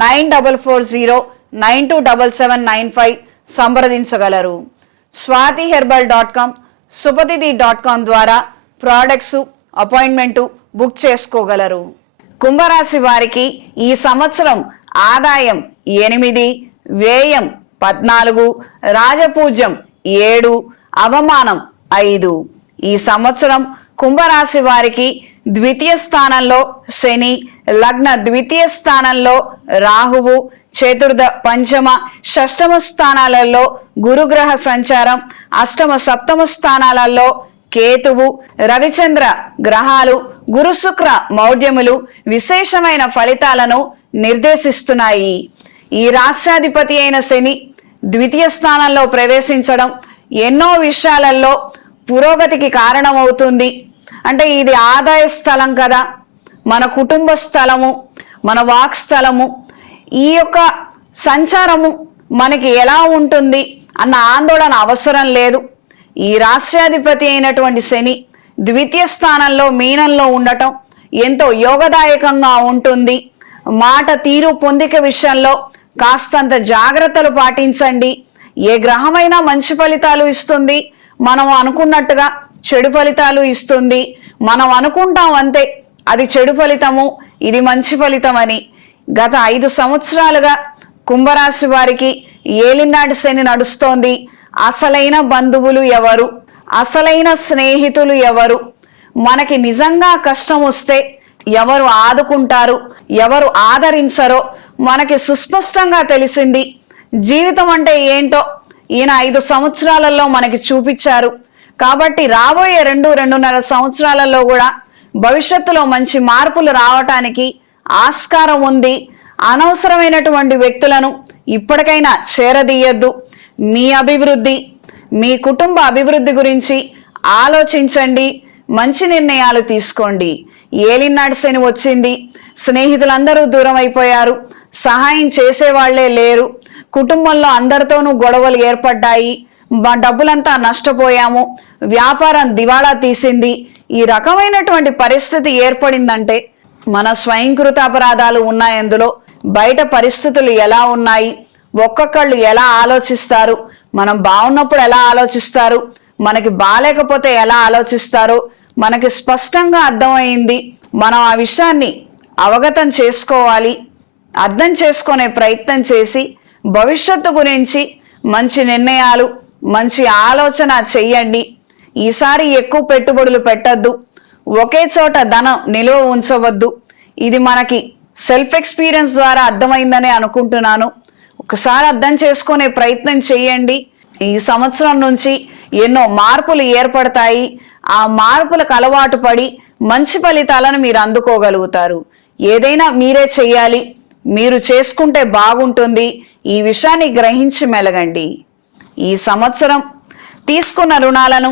nine double four zero nine two double seven nine five సంప్రదించగలరు. Swathi herbal dot com సుపతిది dot com ద్వారా products appointment book చేసుకోగలరు. కుంభరాశి వారికి ఈ సంవత్సరం ఆదాయం ఎనిమిది వ్యయం పద్నాలుగు రాజపూజ్యం ఏడు అవమానం ఐదు. ఈ సంవత్సరం కుంభరాశి వారికి ద్వితీయ స్థానంలో శని లగ్న ద్వితీయ స్థానంలో రాహువు చతుర్థ పంచమ షష్టమ స్థానాలలో గురుగ్రహ సంచారం అష్టమ సప్తమ స్థానాలలో కేతువు రవిచంద్ర గ్రహాలు గురు శుక్ర మౌఢ్యములు విశేషమైన ఫలితాలను నిర్దేశిస్తున్నాయి. ఈ రాష్ట్రాధిపతి అయిన శని ద్వితీయ స్థానంలో ప్రవేశించడం ఎన్నో విషయాలలో పురోగతికి కారణమవుతుంది. అంటే ఇది ఆదాయ స్థలం కదా. మన కుటుంబ స్థలము మన వాక్ స్థలము ఈ యొక్క సంచారము మనకి ఎలా ఉంటుంది అన్న ఆందోళన అవసరం లేదు. ఈ రాష్ట్రాధిపతి అయినటువంటి శని ద్వితీయ స్థానంలో మీనంలో ఉండటం ఎంతో యోగదాయకంగా ఉంటుంది. మాట తీరు పొందిక విషయంలో కాస్తంత జాగ్రత్తలు పాటించండి. ఏ గ్రహమైనా మంచి ఫలితాలు ఇస్తుంది. మనం అనుకున్నట్టుగా చెడు ఫలితాలు ఇస్తుంది. మనం అనుకుంటాం అంతే. అది చెడు ఫలితము ఇది మంచి ఫలితం అని గత ఐదు సంవత్సరాలుగా కుంభరాశి వారికి ఏలినాటి శని నడుస్తోంది. అసలైన బంధువులు ఎవరు? అసలైన స్నేహితులు ఎవరు? మనకి నిజంగా కష్టం వస్తే ఎవరు ఆదుకుంటారు? ఎవరు ఆదరించరో మనకి సుస్పష్టంగా తెలిసింది. జీవితం అంటే ఏంటో ఈయన ఐదు సంవత్సరాలలో మనకి చూపించారు. కాబట్టి రాబోయే రెండు రెండున్నర సంవత్సరాలలో కూడా భవిష్యత్తులో మంచి మార్పులు రావటానికి ఆస్కారం ఉంది. అనవసరమైనటువంటి వ్యక్తులను ఇప్పటికైనా చేరదీయద్దు. మీ అభివృద్ధి మీ కుటుంబ అభివృద్ధి గురించి ఆలోచించండి. మంచి నిర్ణయాలు తీసుకోండి. ఏలినాటి శని వచ్చింది. స్నేహితులందరూ దూరం అయిపోయారు సహాయం చేసేవాళ్ళే లేరు. కుటుంబంలో అందరితోనూ గొడవలు ఏర్పడ్డాయి. డబ్బులంతా నష్టపోయాము. వ్యాపారం దివాళా తీసింది. ఈ రకమైనటువంటి పరిస్థితి ఏర్పడిందంటే మన స్వయంకృత అపరాధాలు ఉన్నాయి అందులో. బయట పరిస్థితులు ఎలా ఉన్నాయి? ఒక్కొక్కళ్ళు ఎలా ఆలోచిస్తారు? మనం బాగున్నప్పుడు ఎలా ఆలోచిస్తారు? మనకి బాగాలేకపోతే ఎలా ఆలోచిస్తారు? మనకి స్పష్టంగా అర్థమైంది. మనం ఆ విషయాన్ని అవగతం చేసుకోవాలి. అర్థం చేసుకునే ప్రయత్నం చేసి భవిష్యత్తు గురించి మంచి నిర్ణయాలు మంచి ఆలోచన చెయ్యండి. ఈసారి ఎక్కువ పెట్టుబడులు పెట్టద్దు. ఒకే చోట ధనం నిలువ ఉంచవద్దు. ఇది మనకి సెల్ఫ్ ఎక్స్పీరియన్స్ ద్వారా అర్థమైందని అనుకుంటున్నాను. ఒకసారి అర్థం చేసుకునే ప్రయత్నం చేయండి ఈ సంవత్సరం నుంచి ఎన్నో మార్పులు ఏర్పడతాయి. ఆ మార్పులకు అలవాటు పడి మంచి ఫలితాలను మీరు అందుకోగలుగుతారు. ఏదైనా మీరే చెయ్యాలి. మీరు చేసుకుంటే బాగుంటుంది. ఈ విషయాన్ని గ్రహించి మెలగండి. ఈ సంవత్సరం తీసుకున్న రుణాలను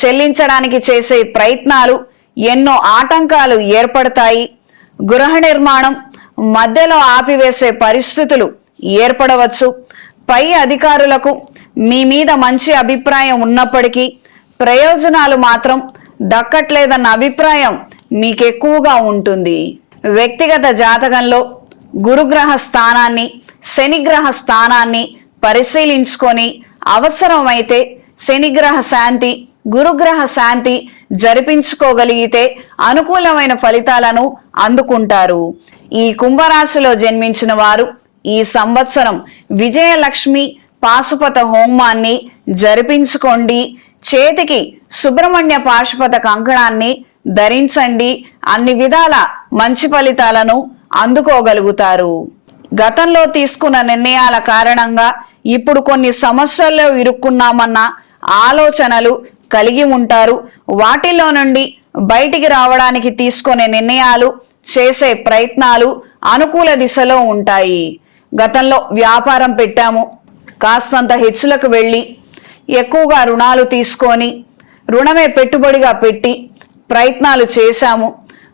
చెల్లించడానికి చేసే ప్రయత్నాలు ఎన్నో ఆటంకాలు ఏర్పడతాయి. గృహ నిర్మాణం మధ్యలో ఆపివేసే పరిస్థితులు ఏర్పడవచ్చు. పై అధికారులకు మీ మీద మంచి అభిప్రాయం ఉన్నప్పటికీ ప్రయోజనాలు మాత్రం దక్కట్లేదన్న అభిప్రాయం మీకు ఎక్కువగా ఉంటుంది. వ్యక్తిగత జాతకంలో గురుగ్రహ స్థానాన్ని శనిగ్రహ స్థానాన్ని పరిశీలించుకొని అవసరమైతే శనిగ్రహ శాంతి గురుగ్రహ శాంతి జరిపించుకోగలిగితే అనుకూలమైన ఫలితాలను అందుకుంటారు. ఈ కుంభరాశిలో జన్మించిన వారు ఈ సంవత్సరం విజయలక్ష్మి పాశుపత హోమాన్ని జరిపించుకోండి. చేతికి సుబ్రహ్మణ్య పాశుపత కంకణాన్ని ధరించండి. అన్ని విధాల మంచి ఫలితాలను అందుకోగలుగుతారు. గతంలో తీసుకున్న నిర్ణయాల కారణంగా ఇప్పుడు కొన్ని సమస్యల్లో ఇరుక్కున్నామన్న ఆలోచనలు కలిగి ఉంటారు. వాటిలో నుండి బయటికి రావడానికి తీసుకునే నిర్ణయాలు చేసే ప్రయత్నాలు అనుకూల దిశలో ఉంటాయి. గతంలో వ్యాపారం పెట్టాము. కాస్తంత హెచ్చులకు వెళ్ళి ఎక్కువగా రుణాలు తీసుకొని రుణమే పెట్టుబడిగా పెట్టి ప్రయత్నాలు చేశాము.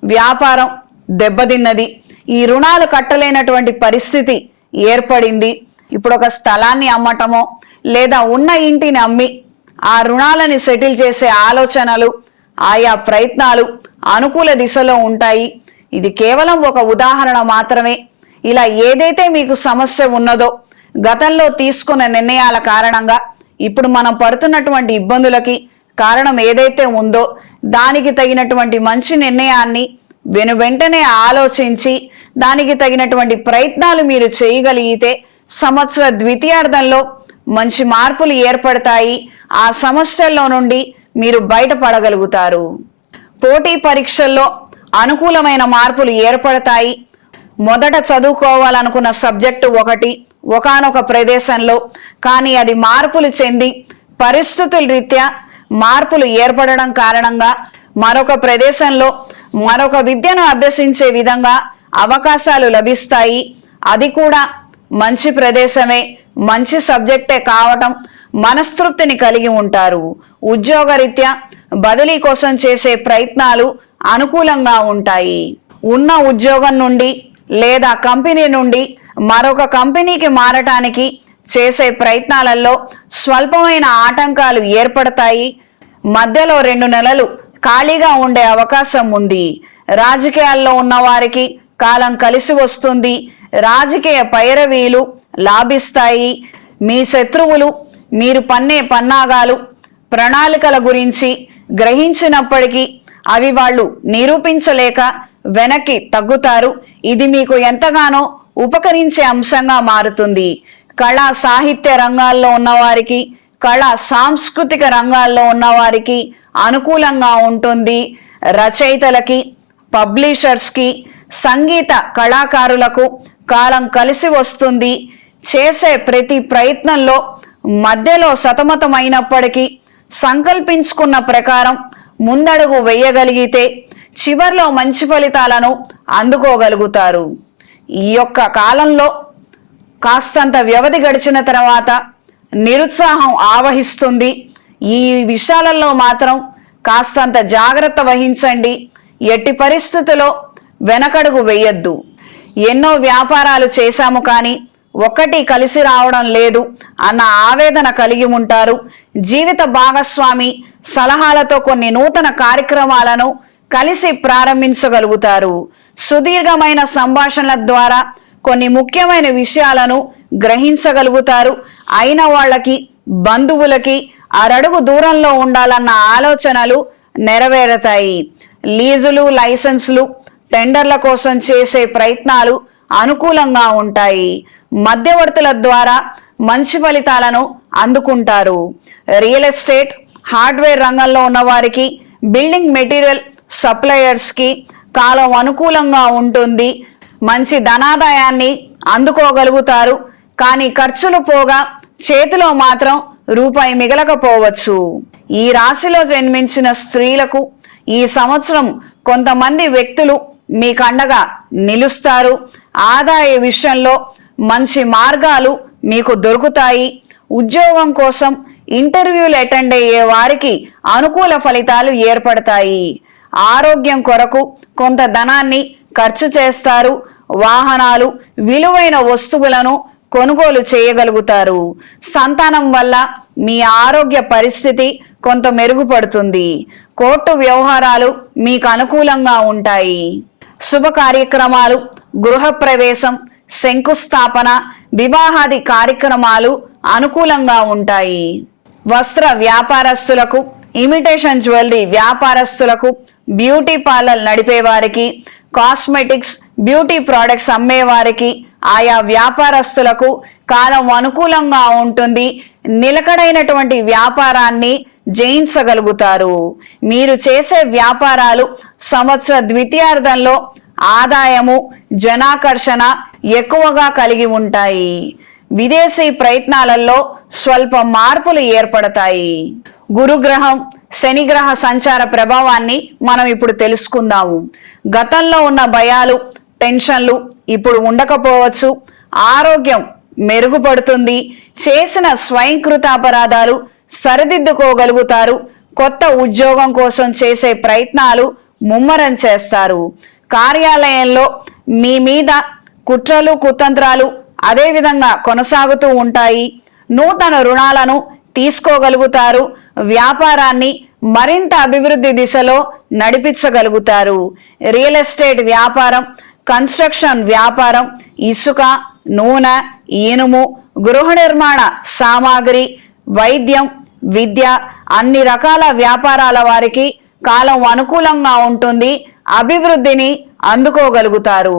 వ్యాపారం దెబ్బతిన్నది. ఈ రుణాలు కట్టలేనటువంటి పరిస్థితి ఏర్పడింది. ఇప్పుడు ఒక స్థలాన్ని అమ్మటమో లేదా ఉన్న ఇంటిని అమ్మి ఆ రుణాలని సెటిల్ చేసే ఆలోచనలు ఆయా ప్రయత్నాలు అనుకూల దిశలో ఉంటాయి. ఇది కేవలం ఒక ఉదాహరణ మాత్రమే. ఇలా ఏదైతే మీకు సమస్య ఉన్నదో గతంలో తీసుకున్న నిర్ణయాల కారణంగా ఇప్పుడు మనం పడుతున్నటువంటి ఇబ్బందులకి కారణం ఏదైతే ఉందో దానికి తగినటువంటి మంచి నిర్ణయాన్ని వెను వెంటనే ఆలోచించి దానికి తగినటువంటి ప్రయత్నాలు మీరు చేయగలిగితే సంవత్సర ద్వితీయార్థంలో మంచి మార్పులు ఏర్పడతాయి. ఆ సమస్యల్లో నుండి మీరు బయటపడగలుగుతారు. పోటీ పరీక్షల్లో అనుకూలమైన మార్పులు ఏర్పడతాయి. మొదట చదువుకోవాలనుకున్న సబ్జెక్టు ఒకటి ఒకానొక ప్రదేశంలో కానీ అది మార్పులు చెంది పరిస్థితుల రీత్యా మార్పులు ఏర్పడడం కారణంగా మరొక ప్రదేశంలో మరొక విద్యను అభ్యసించే విధంగా అవకాశాలు లభిస్తాయి. అది కూడా మంచి ప్రదేశమే మంచి సబ్జెక్టే కావటం మనస్తృప్తిని కలిగి ఉంటారు. ఉద్యోగరీత్యా బదిలీ కోసం చేసే ప్రయత్నాలు అనుకూలంగా ఉంటాయి. ఉన్న ఉద్యోగం నుండి లేదా కంపెనీ నుండి మరొక కంపెనీకి మారటానికి చేసే ప్రయత్నాలలో స్వల్పమైన ఆటంకాలు ఏర్పడతాయి. మధ్యలో రెండు నెలలు ఖాళీగా ఉండే అవకాశం ఉంది. రాజకీయాల్లో ఉన్న వారికి కాలం కలిసి వస్తుంది. రాజకీయ పైరవీలు లాభిస్తాయి. మీ శత్రువులు మీరు పన్నే పన్నాగాలు ప్రణాళికల గురించి గ్రహించినప్పటికీ అవి వాళ్ళు నిరూపించలేక వెనక్కి తగ్గుతారు. ఇది మీకు ఎంతగానో ఉపకరించే అంశంగా మారుతుంది. కళా సాహిత్య రంగాల్లో ఉన్నవారికి కళా సాంస్కృతిక రంగాల్లో ఉన్నవారికి అనుకూలంగా ఉంటుంది. రచయితలకి పబ్లిషర్స్కి సంగీత కళాకారులకు కాలం కలిసి వస్తుంది. చేసే ప్రతి ప్రయత్నంలో మధ్యలో సతమతమైనప్పటికీ సంకల్పించుకున్న ప్రకారం ముందడుగు వేయగలిగితే చివర్లో మంచి ఫలితాలను అందుకోగలుగుతారు. ఈ యొక్క కాలంలో కాస్తంత వ్యవధి గడిచిన తర్వాత నిరుత్సాహం ఆవహిస్తుంది. ఈ విషయాలలో మాత్రం కాస్తంత జాగ్రత్త వహించండి. ఎట్టి పరిస్థితుల్లో వెనకడుగు వేయొద్దు. ఎన్నో వ్యాపారాలు చేశాము కానీ ఒక్కటి కలిసి రావడం లేదు అన్న ఆవేదన కలిగి ఉంటారు. జీవిత భాగస్వామి సలహాలతో కొన్ని నూతన కార్యక్రమాలను కలిసి ప్రారంభించగలుగుతారు. సుదీర్ఘమైన సంభాషణల ద్వారా కొన్ని ముఖ్యమైన విషయాలను గ్రహించగలుగుతారు. అయిన వాళ్ళకి బంధువులకి అరడుగు దూరంలో ఉండాలన్న ఆలోచనలు నెరవేరతాయి. లీజులు లైసెన్సులు టెండర్ల కోసం చేసే ప్రయత్నాలు అనుకూలంగా ఉంటాయి. మధ్యవర్తుల ద్వారా మంచి ఫలితాలను అందుకుంటారు. రియల్ ఎస్టేట్ హార్డ్వేర్ రంగంలో ఉన్న వారికి బిల్డింగ్ మెటీరియల్ సప్లయర్స్కి కాలం అనుకూలంగా ఉంటుంది. మంచి ధనాదాయాన్ని అందుకోగలుగుతారు. కానీ ఖర్చులు పోగా చేతిలో మాత్రం రూపాయి మిగలకపోవచ్చు. ఈ రాశిలో జన్మించిన స్త్రీలకు ఈ సంవత్సరం కొంతమంది వ్యక్తులు మీకు అండగా నిలుస్తారు. ఆదాయ విషయంలో మంచి మార్గాలు మీకు దొరుకుతాయి. ఉద్యోగం కోసం ఇంటర్వ్యూలు అటెండ్ అయ్యే వారికి అనుకూల ఫలితాలు ఏర్పడతాయి. ఆరోగ్యం కొరకు కొంత ధనాన్ని ఖర్చు చేస్తారు. వాహనాలు విలువైన వస్తువులను కొనుగోలు చేయగలుగుతారు. సంతానం వల్ల మీ ఆరోగ్య పరిస్థితి కొంత మెరుగుపడుతుంది. కోర్టు వ్యవహారాలు మీకు అనుకూలంగా ఉంటాయి. శుభ కార్యక్రమాలు గృహప్రవేశం శంకుస్థాపన వివాహాది కార్యక్రమాలు అనుకూలంగా ఉంటాయి. వస్త్ర వ్యాపారస్తులకు ఇమిటేషన్ జ్యువెలరీ వ్యాపారస్తులకు బ్యూటీ పార్లర్ నడిపేవారికి కాస్మెటిక్స్ బ్యూటీ ప్రోడక్ట్స్ అమ్మేవారికి ఆయా వ్యాపారస్తులకు కాలం అనుకూలంగా ఉంటుంది. నిలకడైనటువంటి వ్యాపారాన్ని జయించగలుగుతారు. మీరు చేసే వ్యాపారాలు సంవత్సర ద్వితీయార్థంలో ఆదాయము జనాకర్షణ ఎక్కువగా కలిగి ఉంటాయి. విదేశీ ప్రయత్నాలలో స్వల్ప మార్పులు ఏర్పడతాయి. గురుగ్రహం శనిగ్రహ సంచార ప్రభావాన్ని మనం ఇప్పుడు తెలుసుకుందాము. గతంలో ఉన్న భయాలు టెన్షన్లు ఇప్పుడు ఉండకపోవచ్చు. ఆరోగ్యం మెరుగుపడుతుంది. చేసిన స్వయంకృత అపరాధాలు సరిదిద్దుకోగలుగుతారు. కొత్త ఉద్యోగం కోసం చేసే ప్రయత్నాలు ముమ్మరం చేస్తారు. కార్యాలయంలో మీ మీద కుట్రలు కుతంత్రాలు అదేవిధంగా కొనసాగుతూ ఉంటాయి. నూతన రుణాలను తీసుకోగలుగుతారు. వ్యాపారాన్ని మరింత అభివృద్ధి దిశలో నడిపించగలుగుతారు. రియల్ ఎస్టేట్ వ్యాపారం కన్స్ట్రక్షన్ వ్యాపారం ఇసుక నూనె ఇనుము గృహ నిర్మాణ సామాగ్రి వైద్యం విద్య అన్ని రకాల వ్యాపారాల వారికి కాలం అనుకూలంగా ఉంటుంది అభివృద్ధిని అందుకోగలుగుతారు.